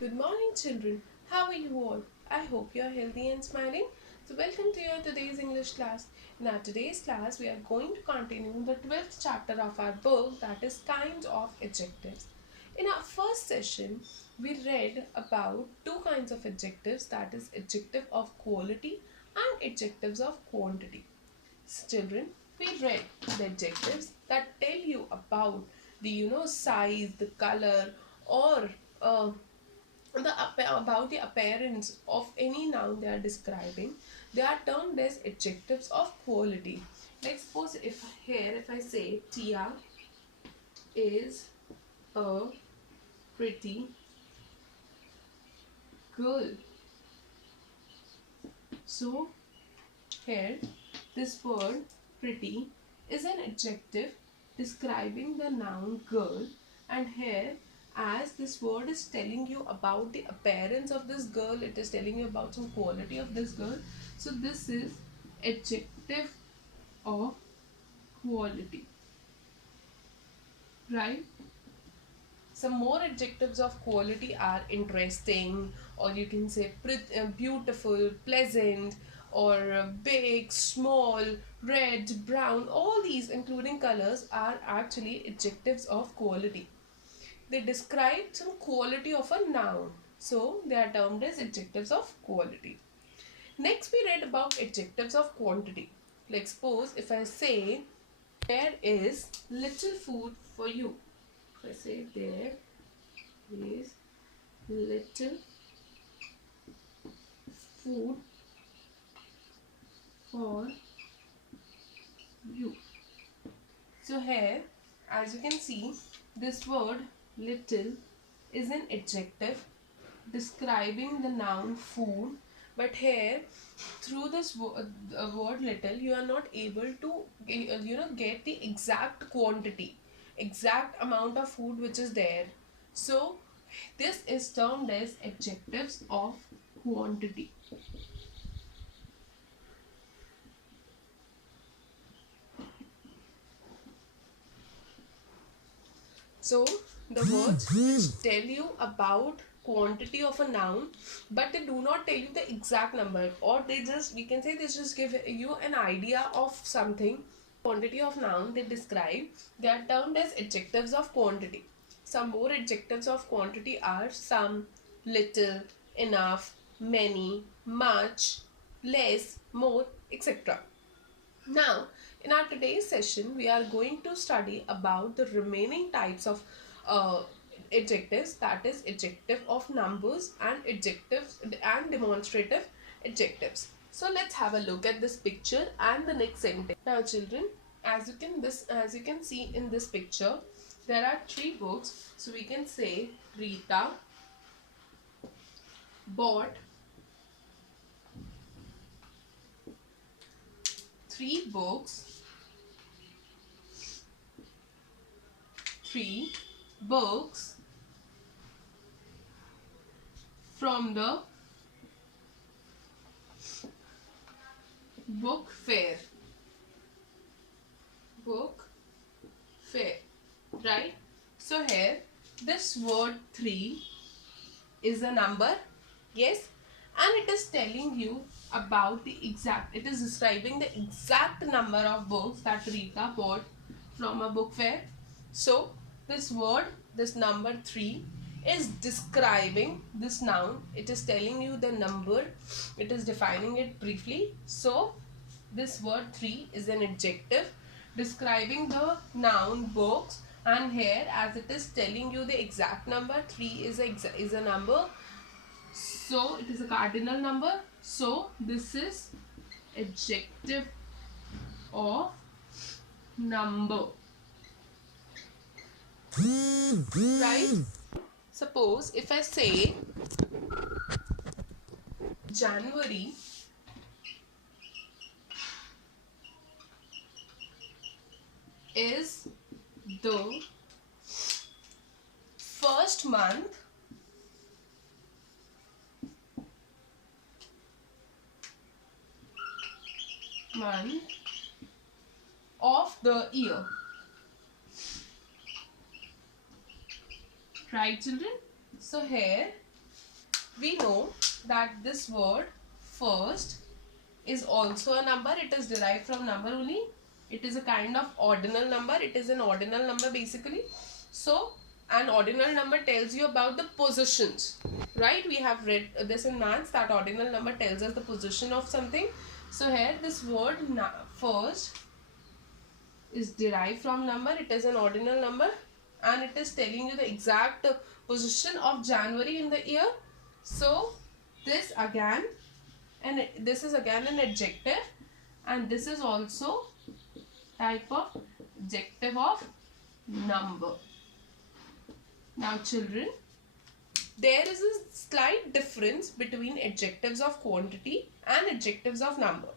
Good morning, children. How are you all? I hope you are healthy and smiling. So, welcome to your today's English class. In our today's class, we are going to continue the 12th chapter of our book, that is Kinds of Adjectives. In our first session, we read about two kinds of adjectives, that is, adjective of quality and adjectives of quantity. So, children, we read the adjectives that tell you about the size, the color, or about the appearance of any noun they are describing. They are termed as adjectives of quality. Like suppose if I say Tia is a pretty girl. So here this word pretty is an adjective describing the noun girl, and here as this word is telling you about the appearance of this girl, it is telling you about some quality of this girl. So this is adjective of quality, right? Some more adjectives of quality are interesting, or you can say beautiful, pleasant, or big, small, red, brown. All these, including colors, are actually adjectives of quality. They describe some quality of a noun. So, they are termed as adjectives of quality. Next, we read about adjectives of quantity. Like, suppose if I say, there is little food for you. If I say, there is little food for you. So here, as you can see, this word little is an adjective describing the noun food, but here through this word little you are not able to get the exact quantity, exact amount of food which is there. So this is termed as adjectives of quantity. So the words which tell you about quantity of a noun, but they do not tell you the exact number, or they just, we can say, they just give you an idea of something. Quantity of noun they describe, they are termed as adjectives of quantity. Some more adjectives of quantity are some, little, enough, many, much, less, more, etc. Now, in our today's session, we are going to study about the remaining types of uh, adjectives, that is adjective of numbers and adjectives and demonstrative adjectives. So let's have a look at this picture and the next sentence. Now, children, as you can see in this picture, there are three books. So we can say Rita bought three books, three books from the book fair. Book fair, right? So here this word 3 is a number, yes, and it is telling you about the exact, it is describing the exact number of books that Rita bought from a book fair. So this word, this number 3 is describing this noun. It is telling you the number, it is defining it briefly. So this word 3 is an adjective describing the noun books, and here as it is telling you the exact number, 3 is a number, so it is a cardinal number. So this is adjective of number, right? Suppose if I say January is the first month of the year, right children? So here we know that this word first is also a number. It is derived from number only. It is a kind of ordinal number. It is an ordinal number basically. So an ordinal number tells you about the positions, right? We have read this in maths, that ordinal number tells us the position of something. So here this word first is derived from number. It is an ordinal number and it is telling you the exact position of January in the year. So this again, and this is again an adjective, and this is also type of adjective of number. Now children, there is a slight difference between adjectives of quantity and adjectives of number.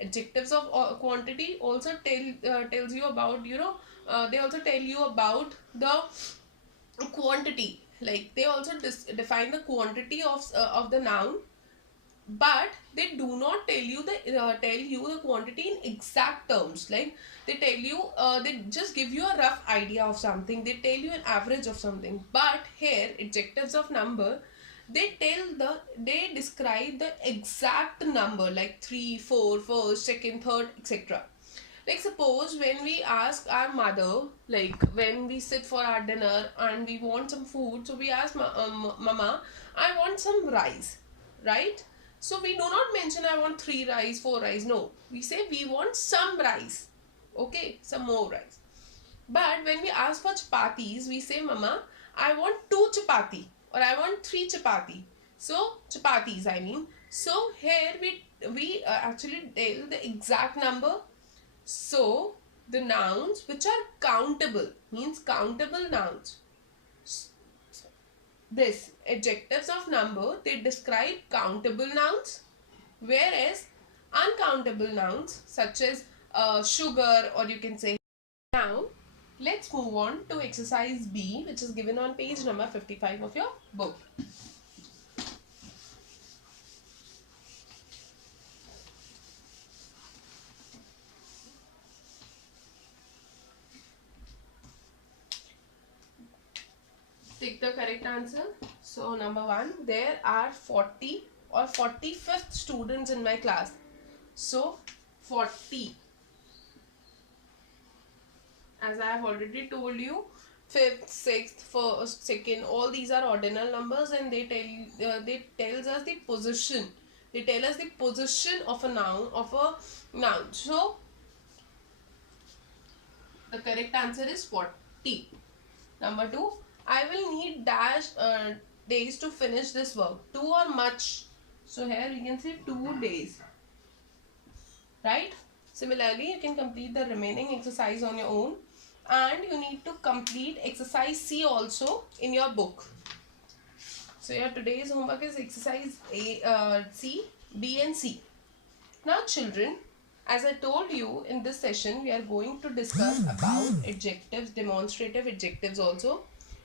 Adjectives of quantity also tells you about, they also tell you about the quantity, like they also define the quantity of the noun, but they do not tell you the quantity in exact terms. Like they tell you, they just give you a rough idea of something, they tell you an average of something. But here adjectives of number, they describe the exact number, like 3, 4, first, second, third, etc. Like suppose when we ask our mother, like when we sit for our dinner and we want some food, so we ask mama, I want some rice, right? So we do not mention I want 3 rice, 4 rice. No, we say we want some rice. Okay, some more rice. But when we ask for chapatis, we say mama, I want 2 chapati or I want 3 chapati. So chapatis, I mean. So here we actually tell the exact number. So the nouns which are countable, means countable nouns. This adjectives of number, they describe countable nouns, whereas uncountable nouns such as sugar, or you can say. Now let's move on to exercise B, which is given on page number 55 of your book. Take the correct answer. So number 1, there are 40 or 45th students in my class. So 40, as I have already told you, 5th, 6th, 1st, 2nd, all these are ordinal numbers, and they tells us the position. They tell us the position of a noun. So the correct answer is 40. Number 2, I will need days to finish this work. 2 or much. So here we can say 2 days. Right? Similarly, you can complete the remaining exercise on your own. And you need to complete exercise C also in your book. So your today's homework is exercise C, B and C. Now children, as I told you, in this session we are going to discuss about adjectives, demonstrative adjectives also.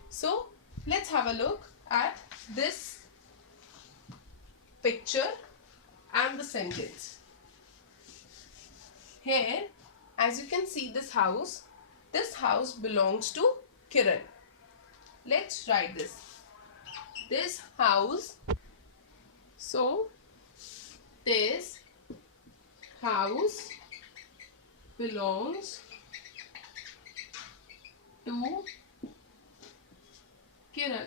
So let's have a look at this picture and the sentence. Here, as you can see, this house belongs to Kiran. Let's write this. This house, so this house belongs to Kiran,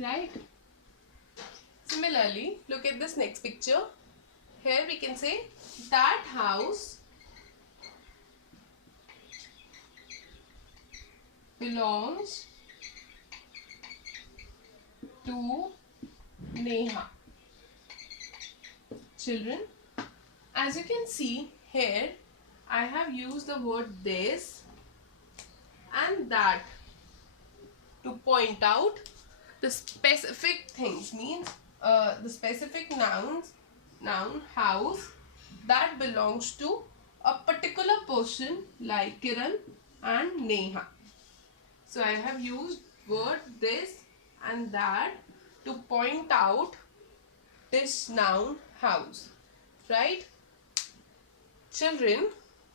right? Similarly, look at this next picture. Here we can say that house belongs to Neha. Children, as you can see here, I have used the word this and that to point out the specific things, means the specific noun house that belongs to a particular person like Kiran and Neha. So I have used word this and that to point out this noun house, right? Children,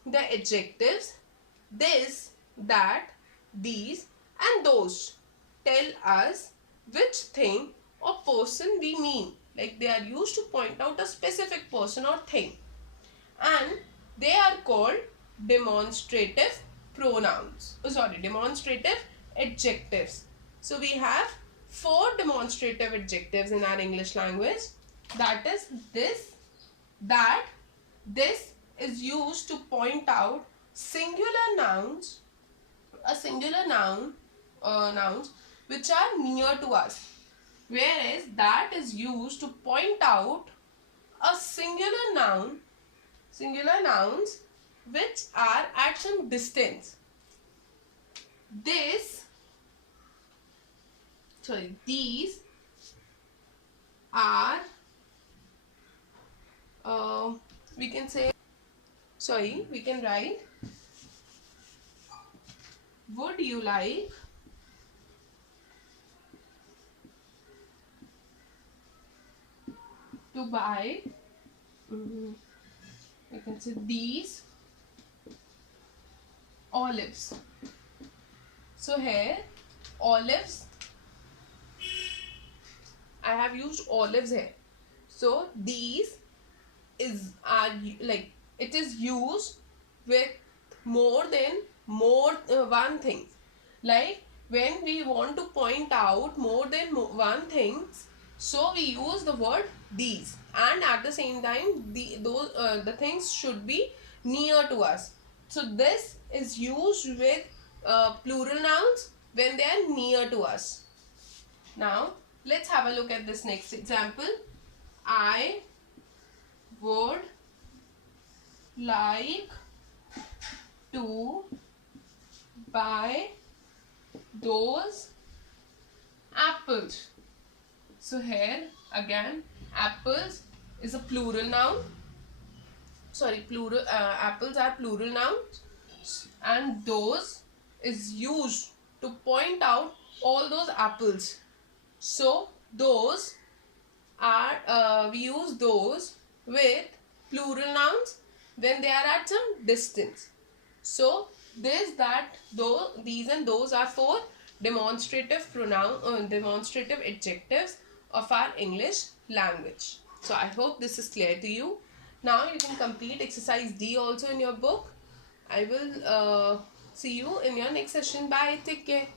the adjectives this, that, these and those tell us which thing or person we mean. Like they are used to point out a specific person or thing, and they are called demonstrative pronouns. Oh, sorry, demonstrative adjectives. So we have 4 demonstrative adjectives in our English language. That is this, that, this is used to point out singular nouns, a singular nouns which are near to us, whereas that is used to point out a singular nouns which are at some distance. These are we can say, we can write, would you like to buy, we can say, these olives. So here olives, I have used olives here. So these are like, it is used with more than one thing. Like when we want to point out more than one things, so we use the word these, and at the same time the things should be near to us. So this is used with plural nouns when they are near to us. Now let's have a look at this next example. I would like to buy those apples. So here again, apples is a plural noun. Apples are plural nouns, and those is used to point out all those apples. So those are we use those with plural nouns when they are at some distance. So this, that, though, these and those are 4 demonstrative adjectives of our English language. So I hope this is clear to you. Now you can complete exercise D also in your book. I will see you in your next session. Bye. Take care.